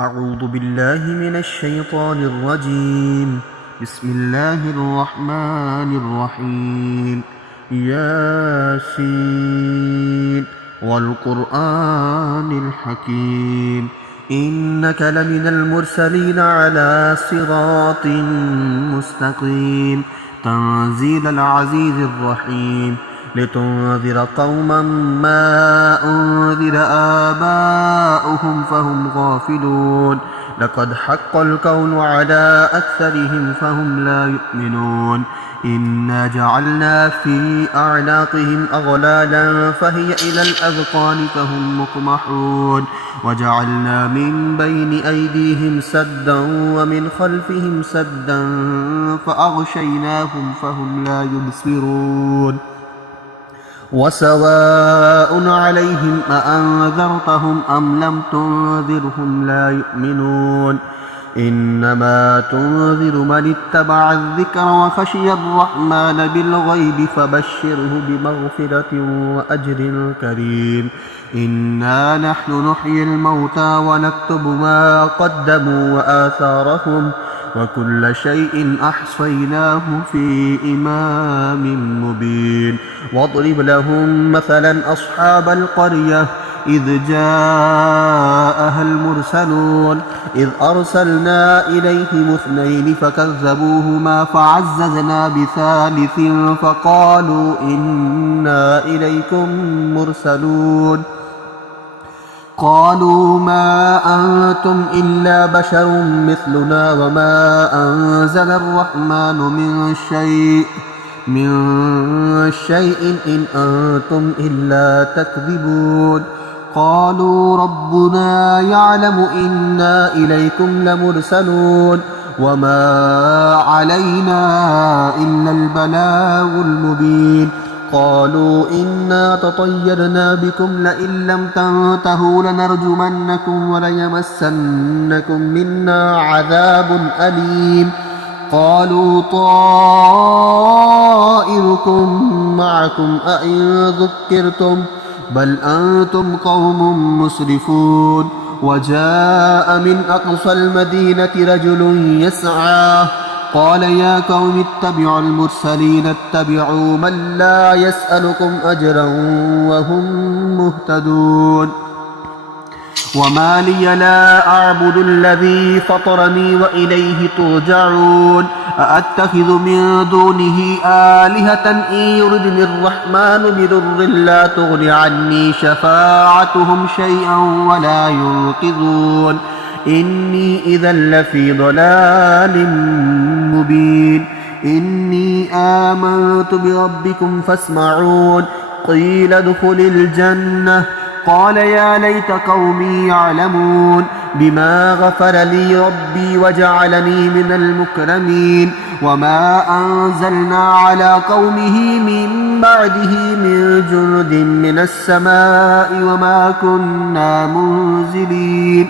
أعوذ بالله من الشيطان الرجيم. بسم الله الرحمن الرحيم. ياسين والقرآن الحكيم إنك لمن المرسلين على صراط مستقيم تنزيل العزيز الرحيم لتنذر قوما ما أنذر آباؤهم فهم غافلون لقد حق القول على أكثرهم فهم لا يؤمنون إنا جعلنا في أعناقهم أغلالا فهي إلى الأذقان فهم مقمحون وجعلنا من بين أيديهم سدا ومن خلفهم سدا فأغشيناهم فهم لا يبصرون وسواء عليهم أأنذرتهم أم لم تنذرهم لا يؤمنون إنما تنذر من اتبع الذكر وخشي الرحمن بالغيب فبشره بمغفرة وأجر كريم إنا نحن نحيي الموتى ونكتب ما قدموا وآثارهم وكل شيء أحصيناه في إمام مبين واضرب لهم مثلا أصحاب القرية إذ جاءها المرسلون إذ أرسلنا إليهم اثنين فكذبوهما فعززنا بثالث فقالوا إنا إليكم مرسلون قالوا ما أنتم إلا بشر مثلنا وما أنزل الرحمن من شيء إن أنتم إلا تكذبون قالوا ربنا يعلم إنا إليكم لمرسلون وما علينا إلا البلاغ المبين قالوا إنا تطيرنا بكم لئن لم تنتهوا لنرجمنكم وليمسنكم منا عذاب أليم قالوا طائركم معكم أئن ذكرتم بل أنتم قوم مسرفون وجاء من أقصى المدينة رجل يسعى قال يا قوم اتبعوا المرسلين اتبعوا من لا يسألكم أجرا وهم مهتدون وما لي لا أعبد الذي فطرني وإليه ترجعون أأتخذ من دونه آلهة إن يردني الرحمن بضر لا تغن عني شفاعتهم شيئا ولا ينقذون إني إذا لفي ضلال مبين إني آمنت بربكم فاسمعون قيل ادخل الجنة قال يا ليت قومي يعلمون بما غفر لي ربي وجعلني من المكرمين وما أنزلنا على قومه من بعده من جند من السماء وما كنا منزلين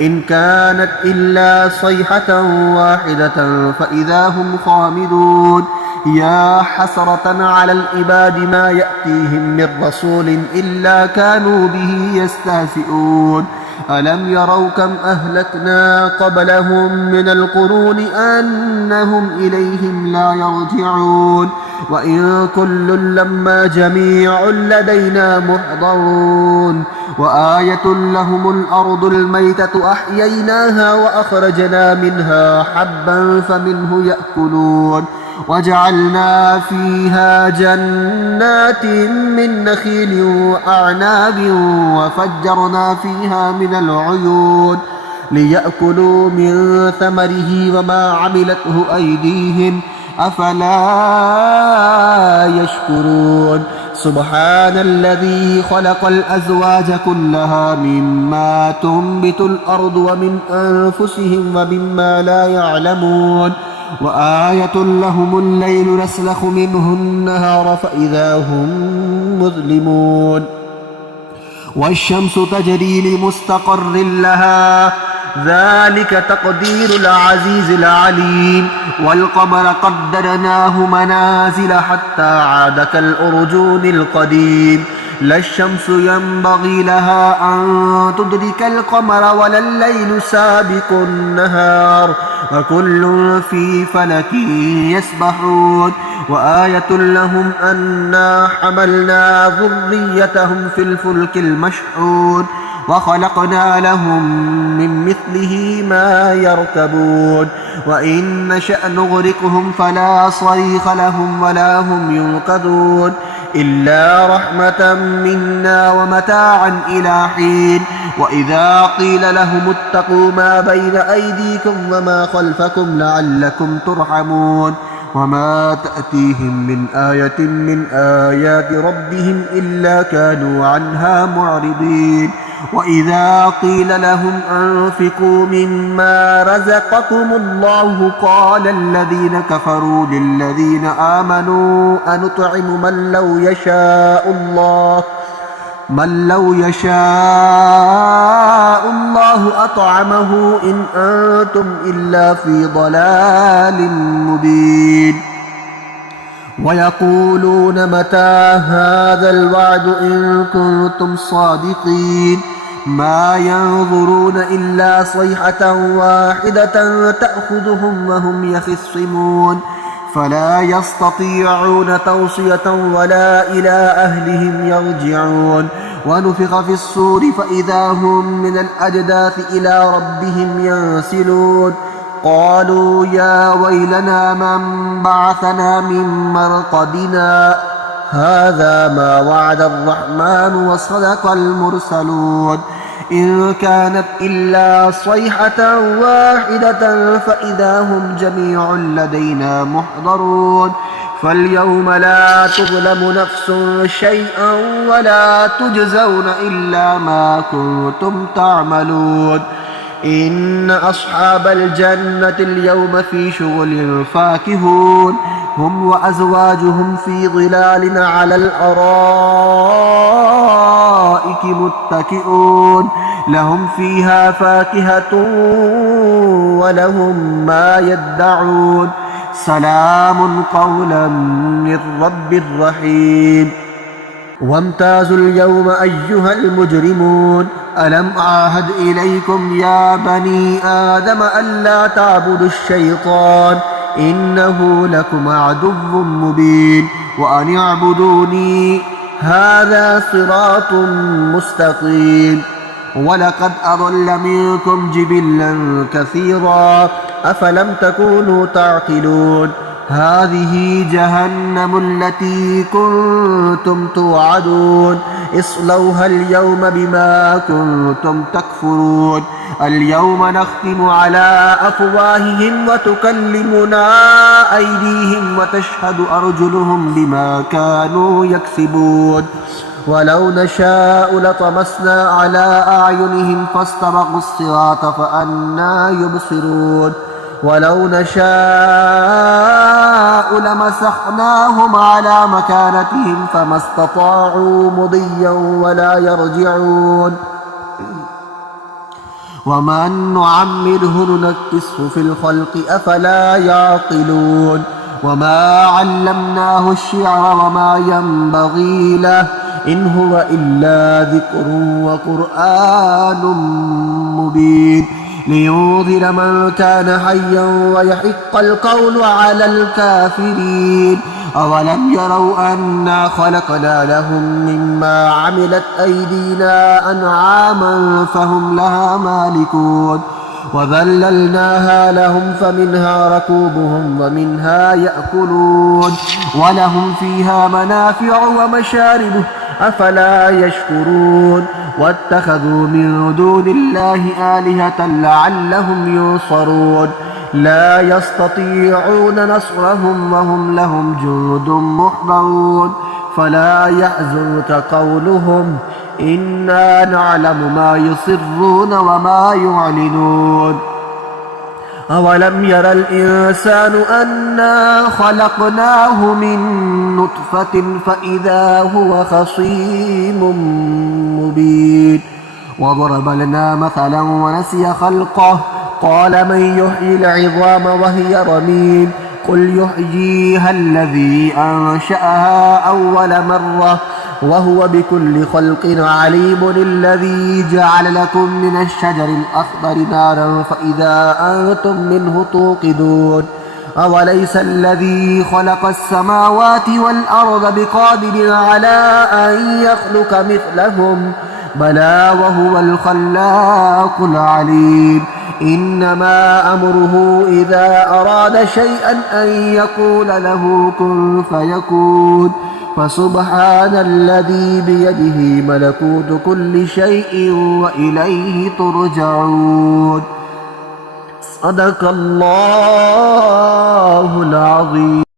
إن كانت إلا صيحة واحدة فإذا هم خامدون يا حسرة على العباد ما يأتيهم من رسول إلا كانوا به يستهزئون ألم يروا كم أهلكنا قبلهم من القرون أنهم إليهم لا يرجعون وإن كل لما جميع لدينا محضرون وآية لهم الأرض الميتة أحييناها وأخرجنا منها حبا فمنه يأكلون وجعلنا فيها جنات من نخيل وأعناب وفجرنا فيها من العيون ليأكلوا من ثمره وما عملته أيديهم أفلا يشكرون سبحان الذي خلق الأزواج كلها مما تنبت الأرض ومن أنفسهم ومما لا يعلمون وآية لهم الليل نسلخ منه النهار فإذا هم مظلمون والشمس تجري لمستقر لها ذلك تقدير العزيز العليم والقمر قدرناه منازل حتى عاد كالأرجون القديم لا الشمس ينبغي لها أن تدرك القمر ولا الليل سابق النهار وكل في فلك يسبحون وآية لهم أنا حملنا ذريتهم في الفلك المشحون وخلقنا لهم من مثله ما يركبون وإن نشأ نغرقهم فلا صريخ لهم ولا هم ينقذون إلا رحمة منا ومتاعا إلى حين وإذا قيل لهم اتقوا ما بين أيديكم وما خلفكم لعلكم ترحمون وما تأتيهم من آية من آيات ربهم إلا كانوا عنها معرضين وإذا قيل لهم أنفقوا مما رزقكم الله قال الذين كفروا للذين آمنوا أنطعم من لو يشاء الله أطعمه إن أنتم إلا في ضلال مبين ويقولون متى هذا الوعد إن كنتم صادقين ما ينظرون إلا صيحة واحدة تأخذهم وهم يخصمون فلا يستطيعون توصية ولا إلى أهلهم يرجعون ونفخ في الصور فإذا هم من الأجداث إلى ربهم ينسلون قالوا يا ويلنا من بعثنا من مرقدنا هذا ما وعد الرحمن وصدق المرسلون إن كانت إلا صيحة واحدة فإذا هم جميع لدينا محضرون فاليوم لا تظلم نفس شيئا ولا تجزون إلا ما كنتم تعملون إن أصحاب الجنة اليوم في شغل فاكهون هم وأزواجهم في ظلال على الأرائك متكئون لهم فيها فاكهة ولهم ما يدعون سلام قولا من رب رحيم وامتازوا اليوم أيها المجرمون ألم أعهد إليكم يا بني آدم ألا تعبدوا الشيطان إنه لكم عدو مبين وأن اعبدوني هذا صراط مستقيم ولقد أضل منكم جبلا كثيرا أفلم تكونوا تعقلون هذه جهنم التي كنتم توعدون اصلوها اليوم بما كنتم تكفرون اليوم نختم على أفواههم وتكلمنا أيديهم وتشهد أرجلهم بما كانوا يكسبون ولو نشاء لطمسنا على أعينهم فاستبقوا الصراط فأنى يبصرون ولو نشاء لمسخناهم على مكانتهم فما استطاعوا مضيا ولا يرجعون ومن نعمره ننكسه في الخلق أفلا يعقلون وما علمناه الشعر وما ينبغي له إن هو إلا ذكر وقرآن مبين لينذر من كان حيا ويحق القول على الكافرين أولم يروا أنا خلقنا لهم مما عملت أيدينا أنعاما فهم لها مالكون وذللناها لهم فمنها ركوبهم ومنها يأكلون ولهم فيها منافع ومشارب أفلا يشكرون واتخذوا من دون الله آلهة لعلهم ينصرون لا يستطيعون نصرهم وهم لهم جند محضرون فلا يحزنك قولهم إنا نعلم ما يصرون وما يعلنون أولم ير الإنسان أنا خلقناه من نطفة فإذا هو خصيم مبين وضرب لنا مثلا ونسي خلقه قال من يحيي العظام وهي رميم قل يحييها الذي أنشأها أول مرة وهو بكل خلق عليم الذي جعل لكم من الشجر الأخضر نارا فإذا أنتم منه توقدون أوليس الذي خلق السماوات والأرض بقادر على أن يخلق مثلهم بلى وهو الخلاق العليم إنما أمره إذا أراد شيئا أن يقول له كن فيكون فسبحان الذي بيده ملكوت كل شيء وإليه ترجعون صدق الله العظيم.